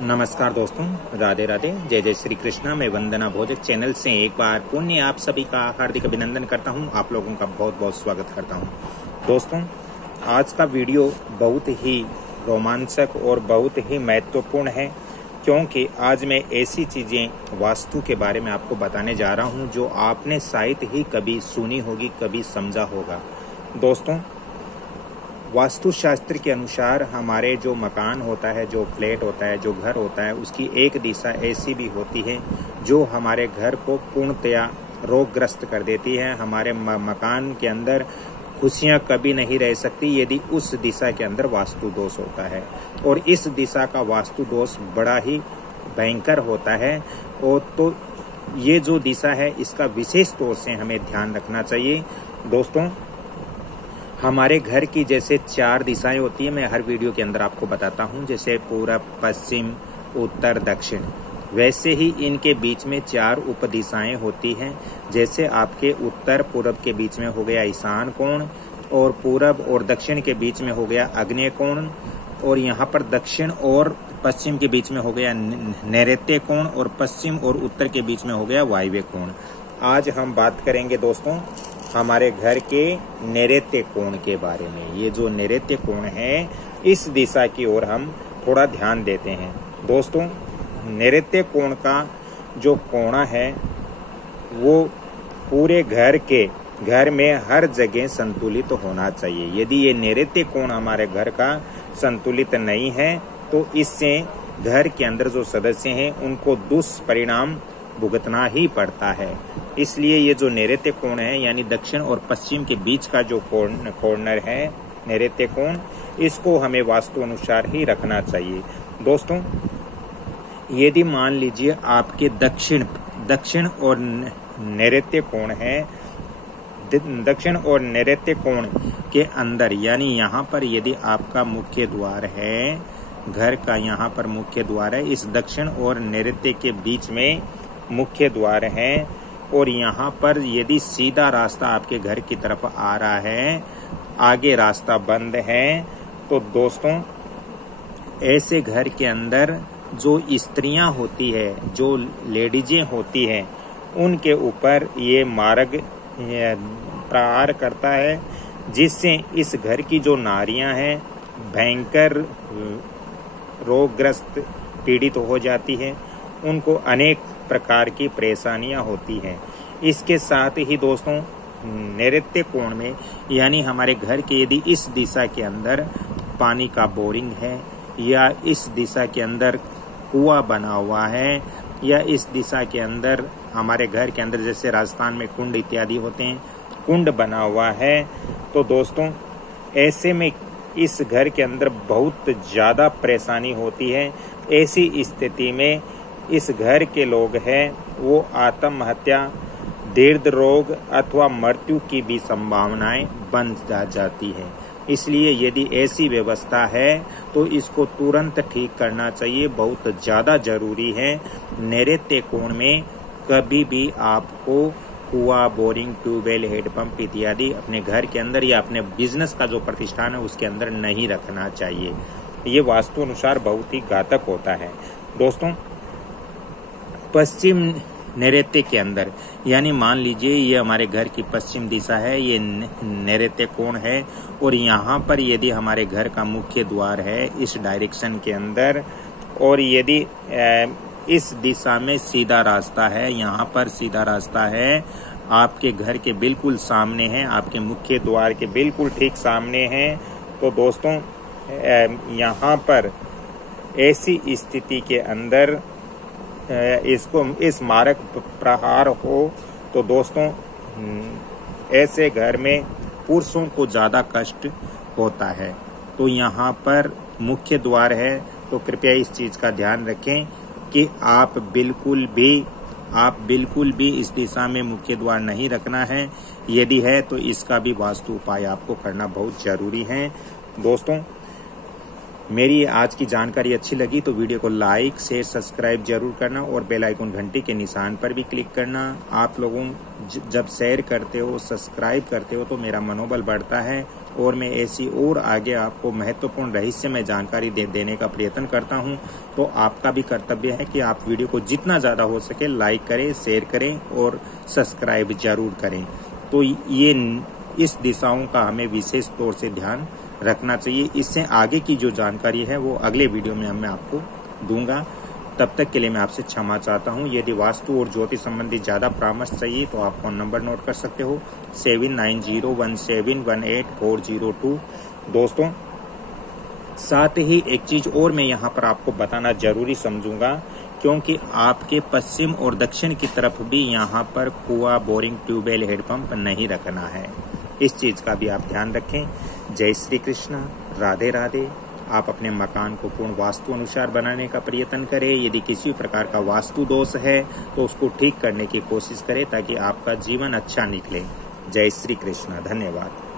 नमस्कार दोस्तों, राधे राधे, जय जय श्री कृष्णा। मैं वंदना भोजक चैनल से एक बार पुण्य आप सभी का हार्दिक अभिनंदन करता हूं। आप लोगों का बहुत बहुत स्वागत करता हूं। दोस्तों, आज का वीडियो बहुत ही रोमांचक और बहुत ही महत्वपूर्ण है, क्योंकि आज मैं ऐसी चीजें वास्तु के बारे में आपको बताने जा रहा हूं जो आपने शायद ही कभी सुनी होगी, कभी समझा होगा। दोस्तों, वास्तुशास्त्र के अनुसार हमारे जो मकान होता है, जो फ्लैट होता है, जो घर होता है, उसकी एक दिशा ऐसी भी होती है जो हमारे घर को पूर्णतया रोगग्रस्त कर देती है। हमारे मकान के अंदर खुशियां कभी नहीं रह सकती यदि उस दिशा के अंदर वास्तु दोष होता है, और इस दिशा का वास्तु दोष बड़ा ही भयंकर होता है। और तो ये जो दिशा है, इसका विशेष तौर से हमें ध्यान रखना चाहिए। दोस्तों, हमारे घर की जैसे 4 दिशाएं होती है, मैं हर वीडियो के अंदर आपको बताता हूं, जैसे पूरब, पश्चिम, उत्तर, दक्षिण, वैसे ही इनके बीच में 4 उप दिशाएं होती हैं। जैसे आपके उत्तर पूरब के बीच में हो गया ईशान कोण, और पूरब और दक्षिण के बीच में हो गया आग्नेय कोण, और यहाँ पर दक्षिण और पश्चिम के बीच में हो गया नैऋत्य कोण, और पश्चिम और उत्तर के बीच में हो गया वायव्य कोण। आज हम बात करेंगे दोस्तों हमारे घर के नैऋत्य कोण के बारे में। ये जो नैऋत्य कोण है, इस दिशा की ओर हम थोड़ा ध्यान देते हैं। दोस्तों, नैऋत्य कोण का जो कोणा है वो पूरे घर में हर जगह संतुलित होना चाहिए। यदि ये नैऋत्य कोण हमारे घर का संतुलित नहीं है तो इससे घर के अंदर जो सदस्य हैं उनको दुष्परिणाम भुगतना ही पड़ता है। इसलिए ये जो नैऋत्य कोण है, यानी दक्षिण और पश्चिम के बीच का जो कॉर्नर है, नैऋत्य कोण, इसको हमें वास्तु अनुसार ही रखना चाहिए। दोस्तों, यदि मान लीजिए आपके दक्षिण और नैऋत्य कोण है, दक्षिण और नैऋत्य कोण के अंदर, यानी यहाँ पर यदि आपका मुख्य द्वार है, घर का यहाँ पर मुख्य द्वार है, इस दक्षिण और नैऋत्य के बीच में मुख्य द्वार है, और यहाँ पर यदि सीधा रास्ता आपके घर की तरफ आ रहा है, आगे रास्ता बंद है, तो दोस्तों ऐसे घर के अंदर जो स्त्रियां होती है, जो लेडीजें होती हैं, उनके ऊपर ये मार्ग प्रहार करता है, जिससे इस घर की जो नारियां हैं भयंकर रोगग्रस्त पीड़ित हो जाती है, उनको अनेक प्रकार की परेशानियां होती हैं। इसके साथ ही दोस्तों, नैऋत्य कोण में, यानी हमारे घर के यदि इस दिशा के अंदर पानी का बोरिंग है, या इस दिशा के अंदर कुआं बना हुआ है, या इस दिशा के अंदर हमारे घर के अंदर जैसे राजस्थान में कुंड इत्यादि होते हैं, कुंड बना हुआ है, तो दोस्तों ऐसे में इस घर के अंदर बहुत ज्यादा परेशानी होती है। ऐसी स्थिति में इस घर के लोग हैं वो आत्महत्या, दीर्घ रोग अथवा मृत्यु की भी संभावनाएं बन जाती है। इसलिए यदि ऐसी व्यवस्था है तो इसको तुरंत ठीक करना चाहिए, बहुत ज्यादा जरूरी है। नैऋत्य कोण में कभी भी आपको कुआं, बोरिंग, ट्यूबवेल, हेडपंप इत्यादि अपने घर के अंदर या अपने बिजनेस का जो प्रतिष्ठान है उसके अंदर नहीं रखना चाहिए। ये वास्तु अनुसार बहुत ही घातक होता है। दोस्तों, पश्चिम नैऋत्य के अंदर, यानी मान लीजिए ये हमारे घर की पश्चिम दिशा है, ये नैऋत्य कोण है, और यहाँ पर यदि हमारे घर का मुख्य द्वार है इस डायरेक्शन के अंदर, और यदि इस दिशा में सीधा रास्ता है, यहाँ पर सीधा रास्ता है, आपके घर के बिल्कुल सामने है, आपके मुख्य द्वार के बिल्कुल ठीक सामने है, तो दोस्तों यहाँ पर ऐसी स्थिति के अंदर इस मारक प्रहार हो, तो दोस्तों ऐसे घर में पुरुषों को ज्यादा कष्ट होता है। तो यहाँ पर मुख्य द्वार है, तो कृपया इस चीज का ध्यान रखें कि आप बिल्कुल भी इस दिशा में मुख्य द्वार नहीं रखना है। यदि है तो इसका भी वास्तु उपाय आपको करना बहुत जरूरी है। दोस्तों, मेरी आज की जानकारी अच्छी लगी तो वीडियो को लाइक शेयर सब्सक्राइब जरूर करना और बेल आइकन घंटी के निशान पर भी क्लिक करना। आप लोगों जब शेयर करते हो सब्सक्राइब करते हो तो मेरा मनोबल बढ़ता है और मैं ऐसी और आगे आपको महत्वपूर्ण रहस्यमय जानकारी देने का प्रयत्न करता हूं। तो आपका भी कर्तव्य है कि आप वीडियो को जितना ज़्यादा हो सके लाइक करें, शेयर करें और सब्सक्राइब जरूर करें। तो ये इस दिशाओं का हमें विशेष तौर से ध्यान रखना चाहिए। इससे आगे की जो जानकारी है वो अगले वीडियो में मैं आपको दूंगा। तब तक के लिए मैं आपसे क्षमा चाहता हूँ। यदि वास्तु और ज्योतिष संबंधी ज़्यादा परामर्श चाहिए तो आप फोन नंबर नोट कर सकते हो 7901718402। दोस्तों साथ ही एक चीज़ और मैं यहाँ पर आपको बताना जरूरी समझूंगा, क्योंकि आपके पश्चिम और दक्षिण की तरफ भी यहाँ पर कुआं, बोरिंग, ट्यूबवेल, हेडपंप नहीं रखना है। इस चीज़ का भी आप ध्यान रखें। जय श्री कृष्ण, राधे राधे। आप अपने मकान को पूर्ण वास्तु अनुसार बनाने का प्रयत्न करें। यदि किसी प्रकार का वास्तु दोष है तो उसको ठीक करने की कोशिश करें ताकि आपका जीवन अच्छा निकले। जय श्री कृष्ण, धन्यवाद।